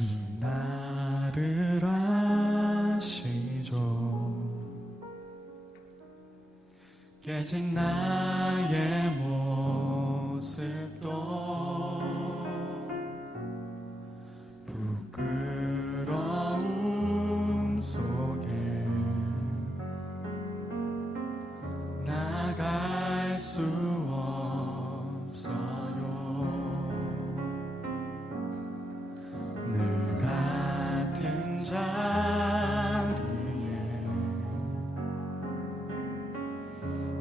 주 나를 아시죠. 깨진 나의 모습도 부끄러움 속에 나갈 수 없어요. 늘 같은 자리에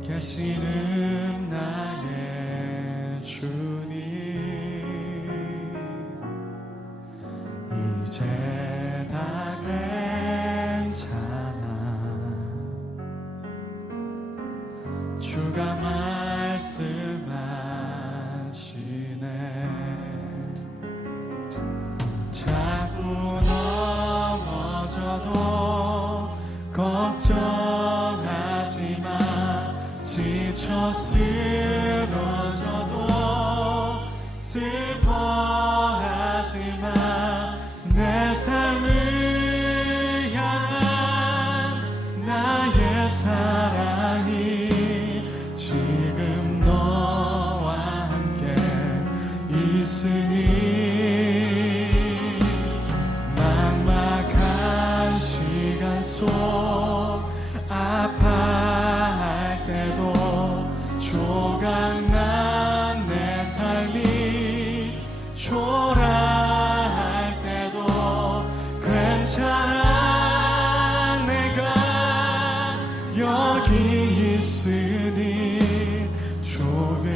계시는 나의 주님, 이제 다 괜찮아. 주가 말씀하시네. 자꾸 넘어져도 걱정하지 마. 지쳐 쓰러져도 슬퍼하지 마. 내 삶을 향한 나의 사랑이 지금 너와 함께 있으니 막막한 시간 속 아파할 때도 조각난 내 삶이 초라할 때도 괜찮아. 내가 여기 있으니 조금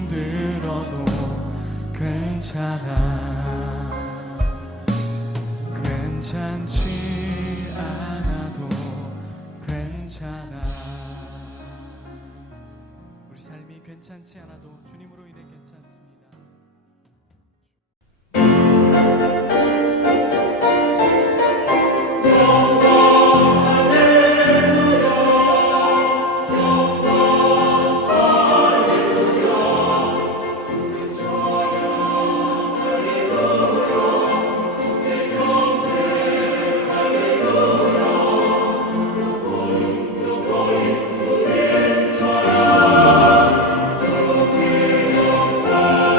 힘들어도 괜찮아. 괜찮지 않아도 괜찮아. 우리 삶이 괜찮지 않아도 주님으로 인해 괜찮습니다. 주님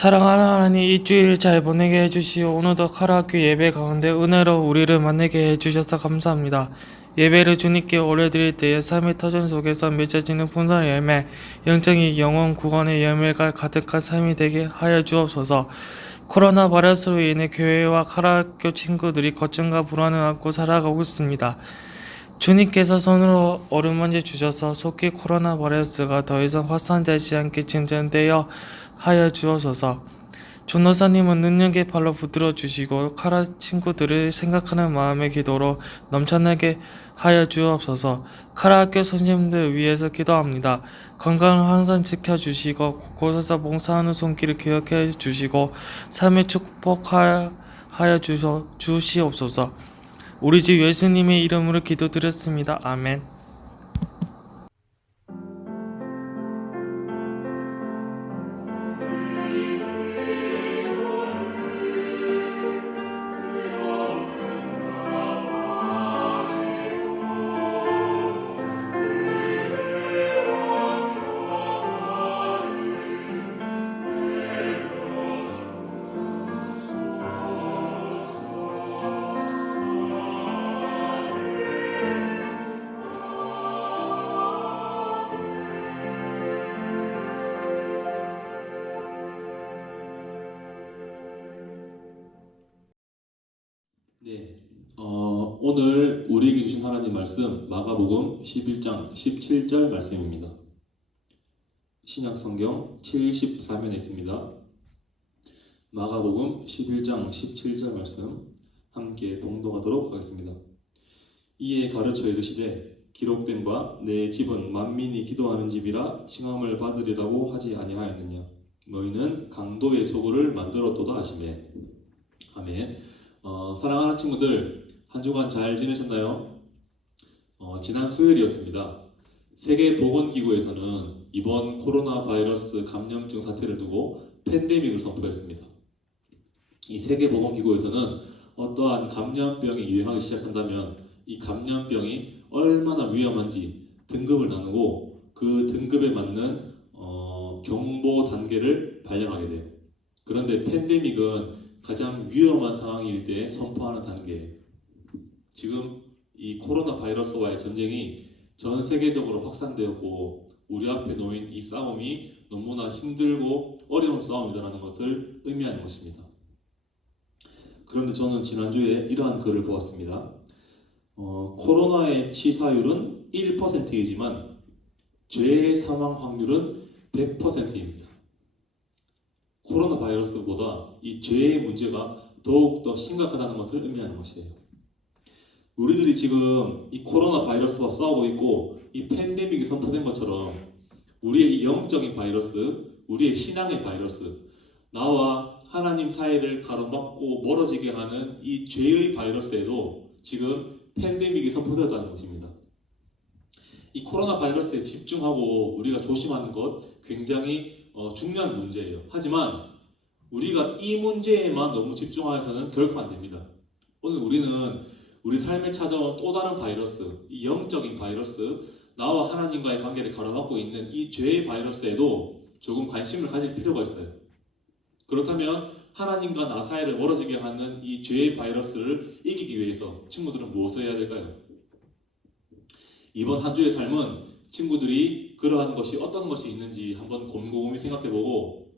사랑하는 하나님, 이 주일을 잘 보내게 해주시오. 오늘도 카라학교 예배 가운데 은혜로 우리를 만나게 해주셔서 감사합니다. 예배를 주님께 올려드릴 때에 삶의 터전 속에서 맺어지는 풍성한 열매, 영적인 영혼 구원의 열매가 가득한 삶이 되게 하여 주옵소서. 코로나 바이러스로 인해 교회와 카라학교 친구들이 걱정과 불안을 안고 살아가고 있습니다. 주님께서 손으로 어루만져 주셔서 속히 코로나 바이러스가 더 이상 확산되지 않게 진전되어 하여 주옵소서. 전도사님은 능력의 팔로 붙들어 주시고 카라 친구들을 생각하는 마음의 기도로 넘쳐나게 하여 주옵소서. 카라 학교 선생님들 위해서 기도합니다. 건강을 항상 지켜주시고 곳곳에서 봉사하는 손길을 기억해 주시고 삶의 축복하여 주시옵소서. 우리 주 예수님의 이름으로 기도드렸습니다. 아멘. 네, 오늘 우리에게 주신 하나님 말씀 마가복음 11장 17절 말씀입니다. 신약 성경 74면에 있습니다. 마가복음 11장 17절 말씀 함께 봉독하도록 하겠습니다. 이에 가르쳐 이르시되 기록된 바 내 집은 만민이 기도하는 집이라 칭함을 받으리라고 하지 아니하였느냐. 너희는 강도의 소굴을 만들었도다 하시매. 아멘. 사랑하는 친구들, 한 주간 잘 지내셨나요? 지난 수요일이었습니다. 세계보건기구에서는 이번 코로나 바이러스 감염증 사태를 두고 팬데믹을 선포했습니다. 이 세계보건기구에서는 어떠한 감염병이 유행하기 시작한다면 이 감염병이 얼마나 위험한지 등급을 나누고 그 등급에 맞는 경보 단계를 발령하게 돼요. 그런데 팬데믹은 가장 위험한 상황일 때 선포하는 단계. 지금 이 코로나 바이러스와의 전쟁이 전 세계적으로 확산되었고 우리 앞에 놓인 이 싸움이 너무나 힘들고 어려운 싸움이라는 것을 의미하는 것입니다. 그런데 저는 지난주에 이러한 글을 보았습니다. 코로나의 치사율은 1%이지만 죄의 사망 확률은 100%입니다. 코로나 바이러스보다 이 죄의 문제가 더욱더 심각하다는 것을 의미하는 것이에요. 우리들이 지금 이 코로나 바이러스와 싸우고 있고 이 팬데믹이 선포된 것처럼 우리의 이 영적인 바이러스, 우리의 신앙의 바이러스, 나와 하나님 사이를 가로막고 멀어지게 하는 이 죄의 바이러스에도 지금 팬데믹이 선포되었다는 것입니다. 이 코로나 바이러스에 집중하고 우리가 조심하는 것 굉장히 중요한 문제예요. 하지만 우리가 이 문제에만 너무 집중하여서는 결코 안 됩니다. 오늘 우리는 우리 삶에 찾아온 또 다른 바이러스, 이 영적인 바이러스, 나와 하나님과의 관계를 가로막고 있는 이 죄의 바이러스에도 조금 관심을 가질 필요가 있어요. 그렇다면 하나님과 나 사이를 멀어지게 하는 이 죄의 바이러스를 이기기 위해서 친구들은 무엇을 해야 될까요? 이번 한 주의 삶은 친구들이 그러한 것이 어떤 것이 있는지 한번 곰곰이 생각해보고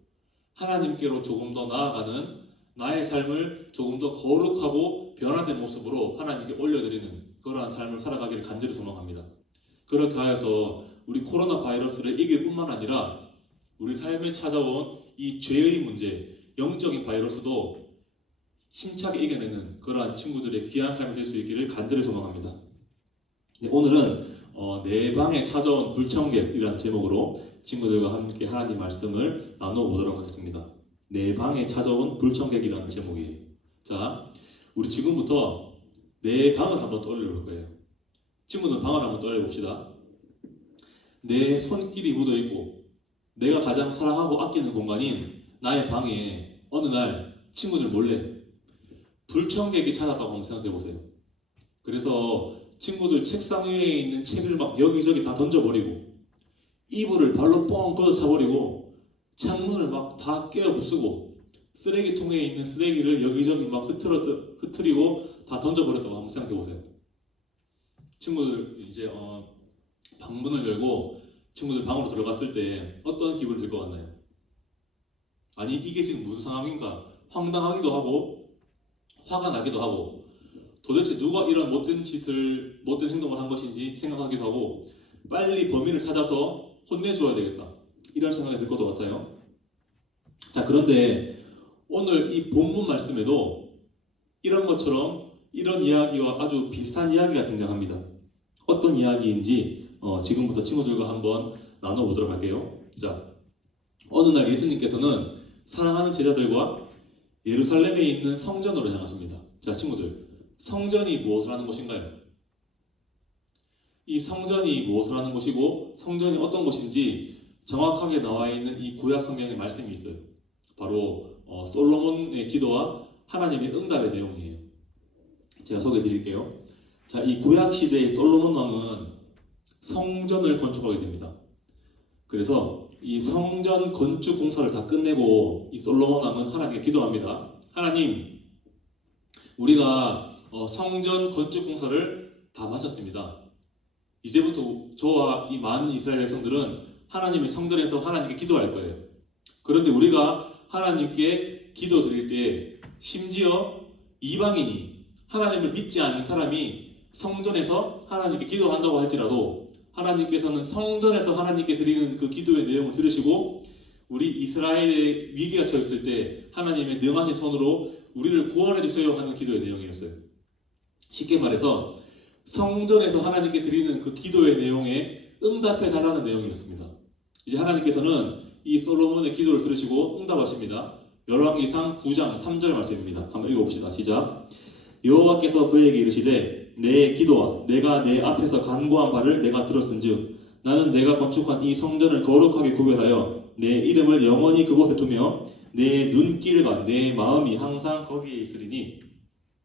하나님께로 조금 더 나아가는 나의 삶을 조금 더 거룩하고 변화된 모습으로 하나님께 올려드리는 그러한 삶을 살아가기를 간절히 소망합니다. 그렇게 하여서 우리 코로나 바이러스를 이길 뿐만 아니라 우리 삶에 찾아온 이 죄의 문제, 영적인 바이러스도 힘차게 이겨내는 그러한 친구들의 귀한 삶이 될 수 있기를 간절히 소망합니다. 네, 오늘은 내 방에 찾아온 불청객이라는 제목으로 친구들과 함께 하나님 말씀을 나눠보도록 하겠습니다. 내 방에 찾아온 불청객이라는 제목이에요. 자, 우리 지금부터 내 방을 한번 떠올려 볼 거예요. 친구들 방을 한번 떠올려 봅시다. 내 손길이 묻어 있고 내가 가장 사랑하고 아끼는 공간인 나의 방에 어느 날 친구들 몰래 불청객이 찾았다고 한번 생각해 보세요. 그래서 친구들 책상 위에 있는 책을 막 여기저기 다 던져버리고 이불을 발로 뻥 걷어 차버리고 창문을 막 다 깨어 부수고 쓰레기통에 있는 쓰레기를 여기저기 막 흐트리고 다 던져버렸다고 한번 생각해 보세요. 친구들 이제 방문을 열고 친구들 방으로 들어갔을 때 어떤 기분이 들 것 같나요? 아니 이게 지금 무슨 상황인가? 황당하기도 하고 화가 나기도 하고 도대체 누가 이런 못된 행동을 한 것인지 생각하기도 하고 빨리 범인을 찾아서 혼내줘야 되겠다 이런 생각이 들 것도 같아요. 자, 그런데 오늘 이 본문 말씀에도 이런 것처럼 이런 이야기와 아주 비슷한 이야기가 등장합니다. 어떤 이야기인지 지금부터 친구들과 한번 나눠보도록 할게요. 자, 어느 날 예수님께서는 사랑하는 제자들과 예루살렘에 있는 성전으로 향하십니다. 자, 친구들, 성전이 무엇을 하는 곳인가요? 이 성전이 무엇을 하는 곳이고 성전이 어떤 곳인지 정확하게 나와 있는 이 구약 성경의 말씀이 있어요. 바로 솔로몬의 기도와 하나님의 응답의 내용이에요. 제가 소개해 드릴게요. 자, 이 구약 시대의 솔로몬 왕은 성전을 건축하게 됩니다. 그래서 이 성전 건축 공사를 다 끝내고 이 솔로몬 왕은 하나님께 기도합니다. 하나님, 우리가 성전 건축 공사를 다 마쳤습니다. 이제부터 저와 이 많은 이스라엘 백성들은 하나님의 성전에서 하나님께 기도할 거예요. 그런데 우리가 하나님께 기도 드릴 때 심지어 이방인이 하나님을 믿지 않는 사람이 성전에서 하나님께 기도한다고 할지라도 하나님께서는 성전에서 하나님께 드리는 그 기도의 내용을 들으시고 우리 이스라엘의 위기가 처했을 때 하나님의 능하신 손으로 우리를 구원해 주세요 하는 기도의 내용이었어요. 쉽게 말해서 성전에서 하나님께 드리는 그 기도의 내용에 응답해 달라는 내용이었습니다. 이제 하나님께서는 이 솔로몬의 기도를 들으시고 응답하십니다. 열왕기상 9장 3절 말씀입니다. 한번 읽어봅시다. 시작. 여호와께서 그에게 이르시되 내 기도와 내가 내 앞에서 간구한 바를 내가 들었은즉 나는 내가 건축한 이 성전을 거룩하게 구별하여 내 이름을 영원히 그곳에 두며 내 눈길과 내 마음이 항상 거기에 있으리니.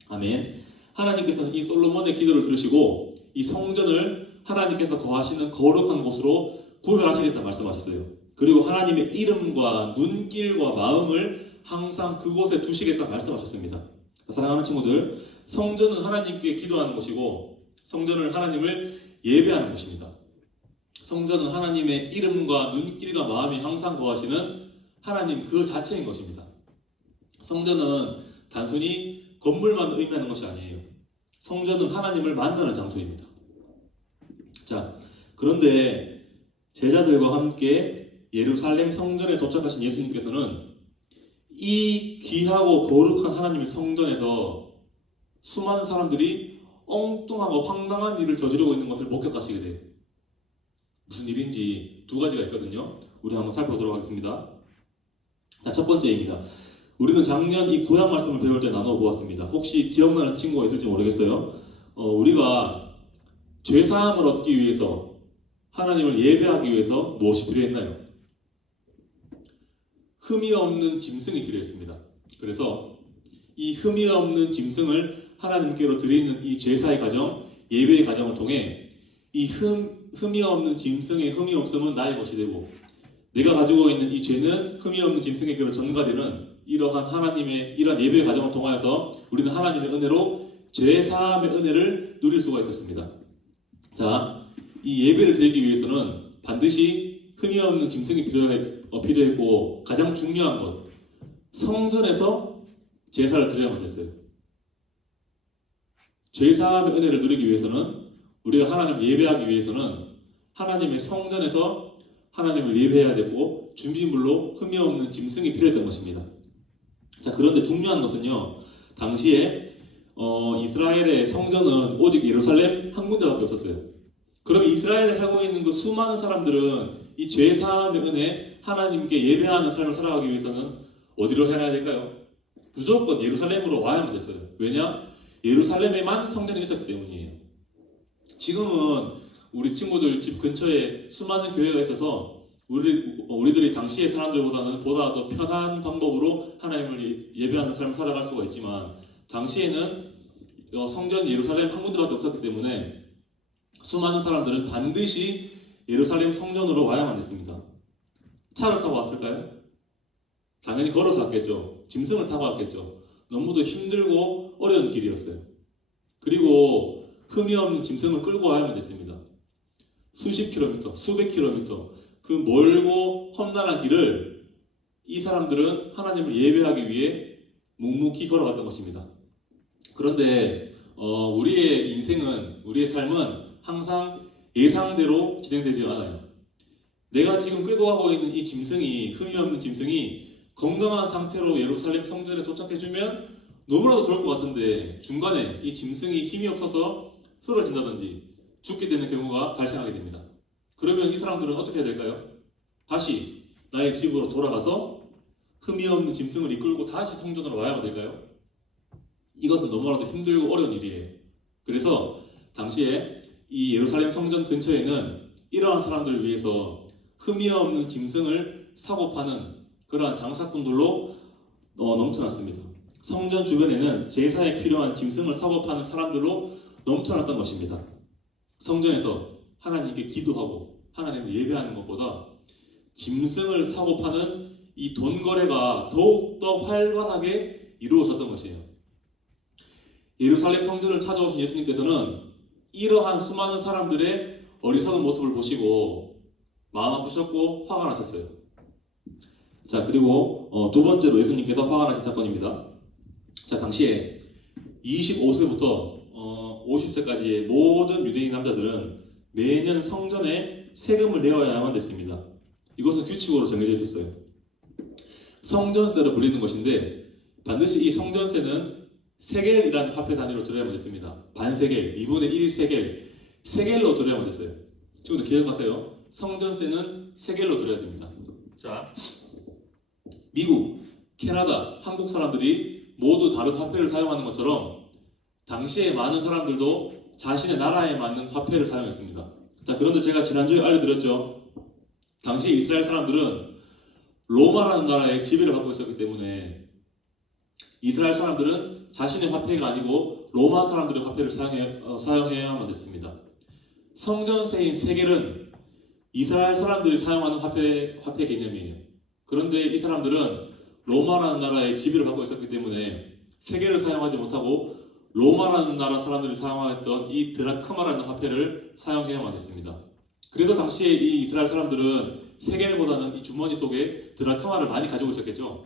아멘. 하나님께서는 이 솔로몬의 기도를 들으시고 이 성전을 하나님께서 거하시는 거룩한 곳으로 구별하시겠다 말씀하셨어요. 그리고 하나님의 이름과 눈길과 마음을 항상 그곳에 두시겠다 말씀하셨습니다. 사랑하는 친구들, 성전은 하나님께 기도하는 곳이고 성전은 하나님을 예배하는 곳입니다. 성전은 하나님의 이름과 눈길과 마음이 항상 거하시는 하나님 그 자체인 것입니다. 성전은 단순히 건물만 의미하는 것이 아니에요. 성전은 하나님을 만나는 장소입니다. 자, 그런데 제자들과 함께 예루살렘 성전에 도착하신 예수님께서는 이 귀하고 거룩한 하나님의 성전에서 수많은 사람들이 엉뚱하고 황당한 일을 저지르고 있는 것을 목격하시게 돼요. 무슨 일인지 두 가지가 있거든요. 우리 한번 살펴보도록 하겠습니다. 자, 첫 번째입니다. 우리는 작년 이 구약 말씀을 배울 때 나눠보았습니다. 혹시 기억나는 친구가 있을지 모르겠어요. 우리가 죄사함을 얻기 위해서 하나님을 예배하기 위해서 무엇이 필요했나요? 흠이 없는 짐승이 필요했습니다. 그래서 이 흠이 없는 짐승을 하나님께로 드리는 이 제사의 과정, 예배의 과정을 통해 이 흠이 없는 짐승의 흠이 없음은 나의 것이 되고 내가 가지고 있는 이 죄는 흠이 없는 짐승에게로 전가되는 이러한 하나님의 이러한 예배의 과정을 통하여서 우리는 하나님의 은혜로 죄사함의 은혜를 누릴 수가 있었습니다. 자, 이 예배를 드리기 위해서는 반드시 흠이 없는 짐승이 필요했고 가장 중요한 것, 성전에서 제사를 드려야만 됐어요. 죄사함의 은혜를 누리기 위해서는 우리가 하나님을 예배하기 위해서는 하나님의 성전에서 하나님을 예배해야 되고 준비물로 흠이 없는 짐승이 필요했던 것입니다. 자, 그런데 중요한 것은요, 당시에 이스라엘의 성전은 오직 예루살렘 한 군데밖에 없었어요. 그럼 이스라엘에 살고 있는 그 수많은 사람들은 이 죄사함의 은혜, 하나님께 예배하는 삶을 살아가기 위해서는 어디로 향해야 될까요? 무조건 예루살렘으로 와야만 됐어요. 왜냐? 예루살렘에만 성전이 있었기 때문이에요. 지금은 우리 친구들 집 근처에 수많은 교회가 있어서 우리들이 당시의 사람들보다는 보다 더 편한 방법으로 하나님을 예배하는 삶을 살아갈 수가 있지만 당시에는 성전 예루살렘 한 군데밖에 없었기 때문에 수많은 사람들은 반드시 예루살렘 성전으로 와야만 했습니다. 차를 타고 왔을까요? 당연히 걸어서 왔겠죠. 짐승을 타고 왔겠죠. 너무도 힘들고 어려운 길이었어요. 그리고 흠이 없는 짐승을 끌고 와야만 됐습니다. 수십 킬로미터, 수백 킬로미터 그 멀고 험난한 길을 이 사람들은 하나님을 예배하기 위해 묵묵히 걸어갔던 것입니다. 그런데 우리의 인생은, 우리의 삶은 항상 예상대로 진행되지 않아요. 내가 지금 끌고 가고 있는 이 짐승이, 흠이 없는 짐승이 건강한 상태로 예루살렘 성전에 도착해주면 너무나도 좋을 것 같은데 중간에 이 짐승이 힘이 없어서 쓰러진다든지 죽게 되는 경우가 발생하게 됩니다. 그러면 이 사람들은 어떻게 해야 될까요? 다시 나의 집으로 돌아가서 흠이 없는 짐승을 이끌고 다시 성전으로 와야 될까요? 이것은 너무나도 힘들고 어려운 일이에요. 그래서 당시에 이 예루살렘 성전 근처에는 이러한 사람들을 위해서 흠이 없는 짐승을 사고 파는 그러한 장사꾼들로 넘쳐났습니다. 성전 주변에는 제사에 필요한 짐승을 사고 파는 사람들로 넘쳐났던 것입니다. 성전에서 하나님께 기도하고 하나님을 예배하는 것보다 짐승을 사고 파는 이 돈 거래가 더욱더 활발하게 이루어졌던 것이에요. 예루살렘 성전을 찾아오신 예수님께서는 이러한 수많은 사람들의 어리석은 모습을 보시고 마음 아프셨고 화가 나셨어요. 자, 그리고 두 번째로 예수님께서 화가 나신 사건입니다. 자, 당시에 25세부터 50세까지의 모든 유대인 남자들은 매년 성전에 세금을 내어야만 됐습니다. 이것은 규칙으로 정해져 있었어요. 성전세로 불리는 것인데 반드시 이 성전세는 세겔이라는 화폐 단위로 들어야만 됐습니다. 반세겔, 2분의 1 세겔, 세겔로 들어야만 됐어요. 지금도 기억하세요. 성전세는 세겔로 들어야 됩니다. 자, 미국, 캐나다, 한국 사람들이 모두 다른 화폐를 사용하는 것처럼 당시에 많은 사람들도 자신의 나라에 맞는 화폐를 사용했습니다. 자, 그런데 제가 지난주에 알려드렸죠. 당시 이스라엘 사람들은 로마라는 나라의 지배를 받고 있었기 때문에 이스라엘 사람들은 자신의 화폐가 아니고 로마 사람들의 화폐를 사용해야만 됐습니다. 성전세인 세겔은 이스라엘 사람들이 사용하는 화폐 개념이에요. 그런데 이 사람들은 로마라는 나라의 지배를 받고 있었기 때문에 세겔을 사용하지 못하고 로마라는 나라 사람들이 사용했던 이 드라크마라는 화폐를 사용해야만 했습니다. 그래서 당시에 이 이스라엘 사람들은 세겔보다는 이 주머니 속에 드라크마를 많이 가지고 있었겠죠.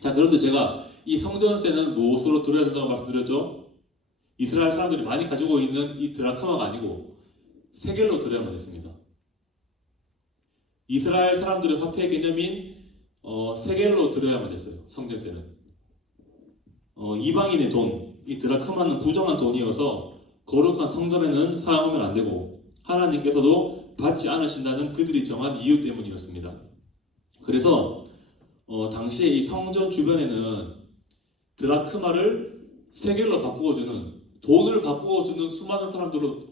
자, 그런데 제가 이 성전세는 무엇으로 들어야 된다고 말씀드렸죠? 이스라엘 사람들이 많이 가지고 있는 이 드라크마가 아니고 세겔로 들어야만 했습니다. 이스라엘 사람들의 화폐 개념인 세겔로 들어야만 됐어요. 성전세는 이방인의 돈, 이 드라크마는 부정한 돈이어서 거룩한 성전에는 사용하면 안 되고 하나님께서도 받지 않으신다는 그들이 정한 이유 때문이었습니다. 그래서 당시에 이 성전 주변에는 드라크마를 세겔로 바꾸어주는, 돈을 바꾸어주는 수많은 사람들로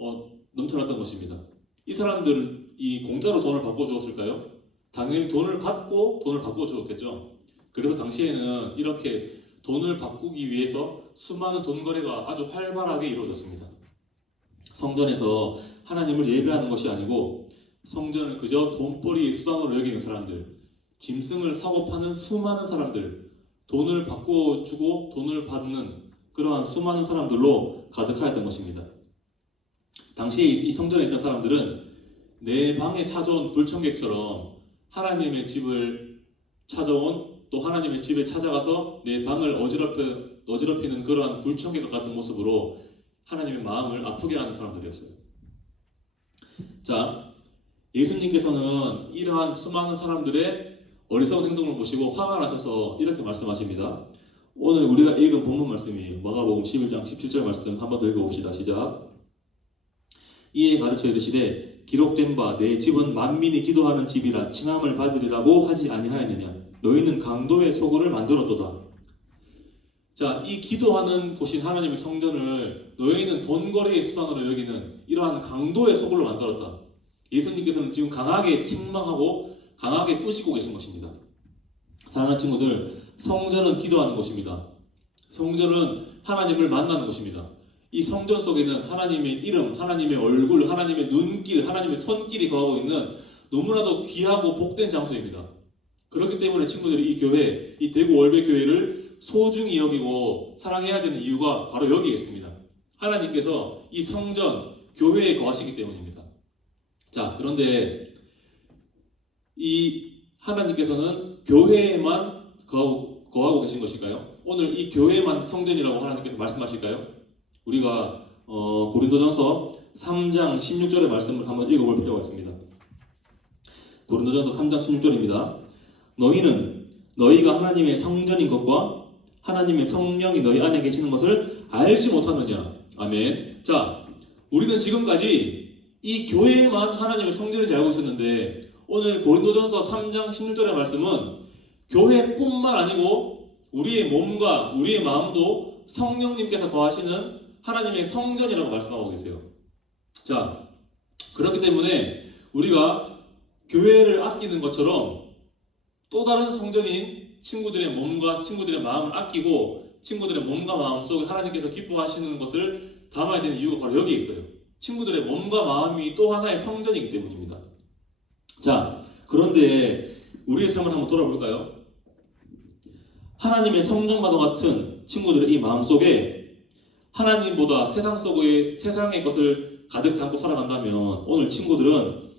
넘쳐났던 것입니다. 이 사람들이 공짜로 돈을 바꿔주었을까요? 당연히 돈을 받고 돈을 바꿔주었겠죠. 그래서 당시에는 이렇게 돈을 바꾸기 위해서 수많은 돈 거래가 아주 활발하게 이루어졌습니다. 성전에서 하나님을 예배하는 것이 아니고 성전을 그저 돈벌이의 수단으로 여기는 사람들, 짐승을 사고 파는 수많은 사람들, 돈을 바꿔주고 돈을 받는 그러한 수많은 사람들로 가득하였던 것입니다. 당시에 이 성전에 있던 사람들은 내 방에 찾아온 불청객처럼 하나님의 집을 찾아온, 또 하나님의 집에 찾아가서 내 방을 어지럽히는 그러한 불청객과 같은 모습으로 하나님의 마음을 아프게 하는 사람들이었어요. 자, 예수님께서는 이러한 수많은 사람들의 어리석은 행동을 보시고 화가 나셔서 이렇게 말씀하십니다. 오늘 우리가 읽은 본문 말씀이에요. 마가복음 11장 17절 말씀 한 번 더 읽어봅시다. 시작. 이에 가르쳐 이르시되 기록된 바 내 집은 만민이 기도하는 집이라 칭함을 받으리라고 하지 아니하였느냐. 너희는 강도의 소굴을 만들었도다. 자, 이 기도하는 곳인 하나님의 성전을 너희는 돈거래의 수단으로 여기는 이러한 강도의 소굴로 만들었다. 예수님께서는 지금 강하게 책망하고 강하게 꾸짖고 계신 것입니다. 사랑하는 친구들, 성전은 기도하는 곳입니다. 성전은 하나님을 만나는 곳입니다. 이 성전 속에는 하나님의 이름, 하나님의 얼굴, 하나님의 눈길, 하나님의 손길이 거하고 있는 너무나도 귀하고 복된 장소입니다. 그렇기 때문에 친구들이 이 교회, 이 대구 월배 교회를 소중히 여기고 사랑해야 되는 이유가 바로 여기에 있습니다. 하나님께서 이 성전, 교회에 거하시기 때문입니다. 자, 그런데 이 하나님께서는 교회에만 거하고 계신 것일까요? 오늘 이 교회만 성전이라고 하나님께서 말씀하실까요? 우리가 고린도전서 3장 16절의 말씀을 한번 읽어볼 필요가 있습니다. 고린도전서 3장 16절입니다. 너희는 너희가 하나님의 성전인 것과 하나님의 성령이 너희 안에 계시는 것을 알지 못하느냐. 아멘. 자, 우리는 지금까지 이 교회만 하나님의 성전인지 알고 있었는데 오늘 고린도전서 3장 16절의 말씀은 교회뿐만 아니고 우리의 몸과 우리의 마음도 성령님께서 거하시는 하나님의 성전이라고 말씀하고 계세요. 자, 그렇기 때문에 우리가 교회를 아끼는 것처럼 또 다른 성전인 친구들의 몸과 친구들의 마음을 아끼고 친구들의 몸과 마음 속에 하나님께서 기뻐하시는 것을 담아야 되는 이유가 바로 여기에 있어요. 친구들의 몸과 마음이 또 하나의 성전이기 때문입니다. 자, 그런데 우리의 삶을 한번 돌아볼까요? 하나님의 성전과도 같은 친구들의 이 마음 속에 하나님보다 세상의 것을 가득 담고 살아간다면 오늘 친구들은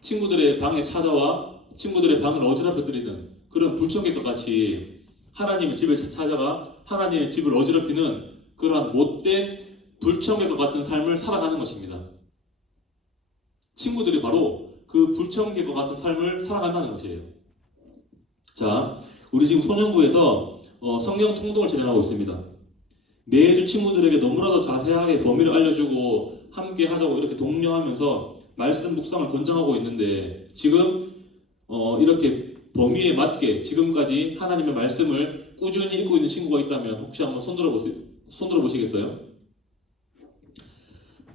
친구들의 방에 찾아와 친구들의 방을 어지럽혀뜨리는 그런 불청객과 같이 하나님의 집에 찾아가 하나님의 집을 어지럽히는 그러한 못된 불청객과 같은 삶을 살아가는 것입니다. 친구들이 바로 그 불청객과 같은 삶을 살아간다는 것이에요. 자, 우리 지금 소년부에서 성경 통독을 진행하고 있습니다. 매주 친구들에게 너무나도 자세하게 범위를 알려주고 함께 하자고 이렇게 독려하면서 말씀 묵상을 권장하고 있는데 지금 이렇게 범위에 맞게 지금까지 하나님의 말씀을 꾸준히 읽고 있는 친구가 있다면 혹시 한번 손들어 보시겠어요?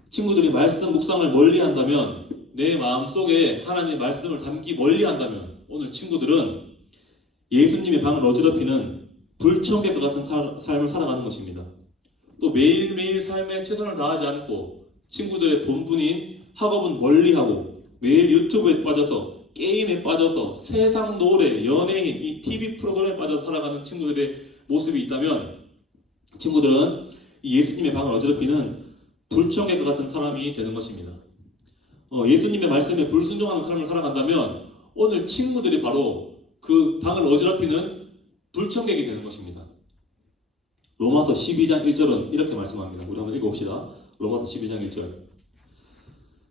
친구들이 말씀 묵상을 멀리 한다면 내 마음속에 하나님의 말씀을 담기 멀리 한다면 오늘 친구들은 예수님의 방을 어지럽히는 불청객과 같은 삶을 살아가는 것입니다. 또 매일매일 삶에 최선을 다하지 않고 친구들의 본분인 학업은 멀리하고 매일 유튜브에 빠져서 게임에 빠져서 세상 노래, 연예인, 이 TV 프로그램에 빠져서 살아가는 친구들의 모습이 있다면 친구들은 이 예수님의 방을 어지럽히는 불청객과 같은 사람이 되는 것입니다. 예수님의 말씀에 불순종하는 삶을 살아간다면 오늘 친구들이 바로 그 방을 어지럽히는 불청객이 되는 것입니다. 로마서 12장 1절은 이렇게 말씀합니다. 우리 한번 읽어봅시다. 로마서 12장 1절.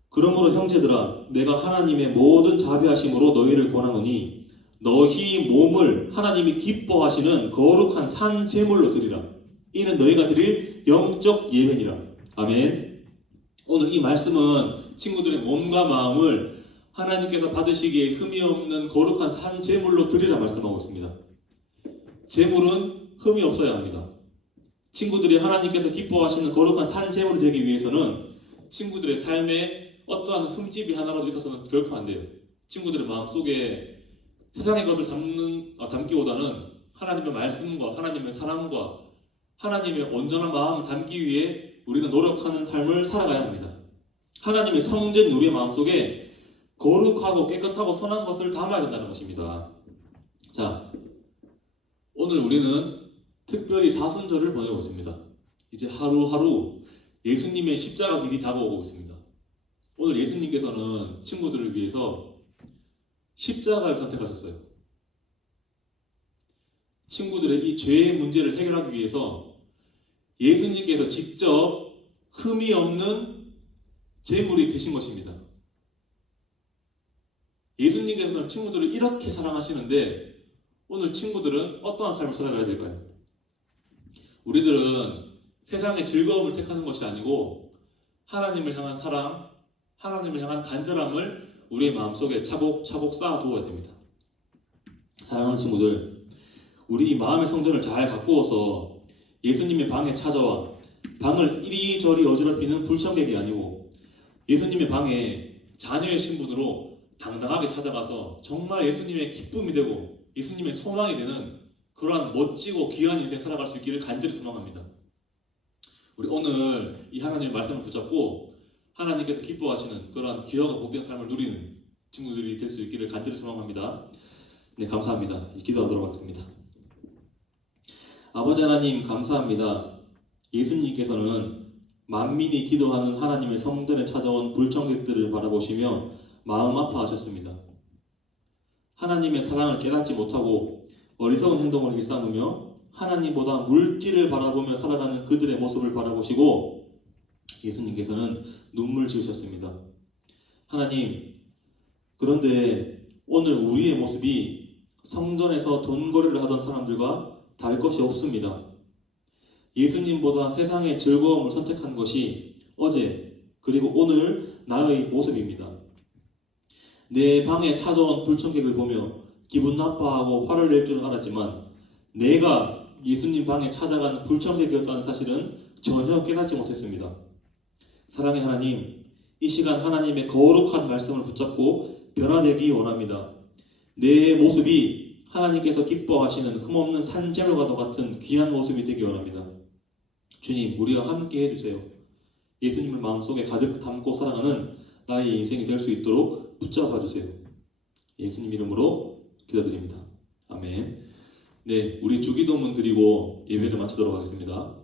그러므로 형제들아 내가 하나님의 모든 자비하심으로 너희를 권하노니 너희 몸을 하나님이 기뻐하시는 거룩한 산 제물로 드리라. 이는 너희가 드릴 영적 예배니라. 아멘. 오늘 이 말씀은 친구들의 몸과 마음을 하나님께서 받으시기에 흠이 없는 거룩한 산 제물로 드리라 말씀하고 있습니다. 제물은 흠이 없어야 합니다. 친구들이 하나님께서 기뻐하시는 거룩한 산 제물이 되기 위해서는 친구들의 삶에 어떠한 흠집이 하나라도 있어서는 결코 안 돼요. 친구들의 마음속에 세상의 것을 담기보다는 하나님의 말씀과 하나님의 사랑과 하나님의 온전한 마음을 담기 위해 우리는 노력하는 삶을 살아가야 합니다. 하나님의 성전 우리의 마음속에 거룩하고 깨끗하고 선한 것을 담아야 된다는 것입니다. 자, 오늘 우리는 특별히 사순절을 보내고 있습니다. 이제 하루하루 예수님의 십자가 길이 다가오고 있습니다. 오늘 예수님께서는 친구들을 위해서 십자가를 선택하셨어요. 친구들의 이 죄의 문제를 해결하기 위해서 예수님께서 직접 흠이 없는 제물이 되신 것입니다. 예수님께서는 친구들을 이렇게 사랑하시는데 오늘 친구들은 어떠한 삶을 살아가야 될까요? 우리들은 세상의 즐거움을 택하는 것이 아니고 하나님을 향한 사랑, 하나님을 향한 간절함을 우리의 마음속에 차곡차곡 쌓아두어야 됩니다. 사랑하는 친구들, 우리 이 마음의 성전을 잘 가꾸어서 예수님의 방에 찾아와 방을 이리저리 어지럽히는 불청객이 아니고 예수님의 방에 자녀의 신분으로 당당하게 찾아가서 정말 예수님의 기쁨이 되고 예수님의 소망이 되는 그러한 멋지고 귀한 인생 살아갈 수 있기를 간절히 소망합니다. 우리 오늘 이 하나님의 말씀을 붙잡고 하나님께서 기뻐하시는 그러한 귀하고 복된 삶을 누리는 친구들이 될 수 있기를 간절히 소망합니다. 네, 감사합니다. 이제 기도하도록 하겠습니다. 아버지 하나님 감사합니다. 예수님께서는 만민이 기도하는 하나님의 성전에 찾아온 불청객들을 바라보시며 마음 아파하셨습니다. 하나님의 사랑을 깨닫지 못하고 어리석은 행동을 일삼으며 하나님보다 물질을 바라보며 살아가는 그들의 모습을 바라보시고 예수님께서는 눈물 지으셨습니다. 하나님, 그런데 오늘 우리의 모습이 성전에서 돈거래를 하던 사람들과 다를 것이 없습니다. 예수님보다 세상의 즐거움을 선택한 것이 어제 그리고 오늘 나의 모습입니다. 내 방에 찾아온 불청객을 보며 기분 나빠하고 화를 낼 줄은 알았지만 내가 예수님 방에 찾아간 불청객이었다는 사실은 전혀 깨닫지 못했습니다. 사랑의 하나님, 이 시간 하나님의 거룩한 말씀을 붙잡고 변화되기 원합니다. 내 모습이 하나님께서 기뻐하시는 흠없는 산재물과도 같은 귀한 모습이 되기 원합니다. 주님, 우리와 함께 해주세요. 예수님을 마음속에 가득 담고 살아가는 나의 인생이 될 수 있도록 붙잡아 주세요. 예수님 이름으로 기도드립니다. 아멘. 네, 우리 주기도문 드리고 예배를 마치도록 하겠습니다.